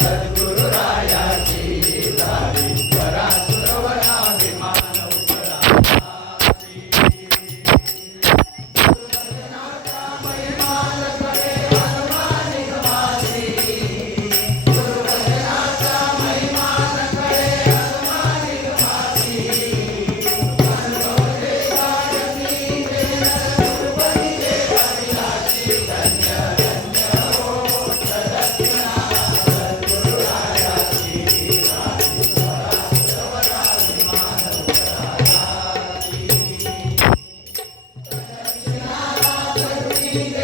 Sadhguru Yeah.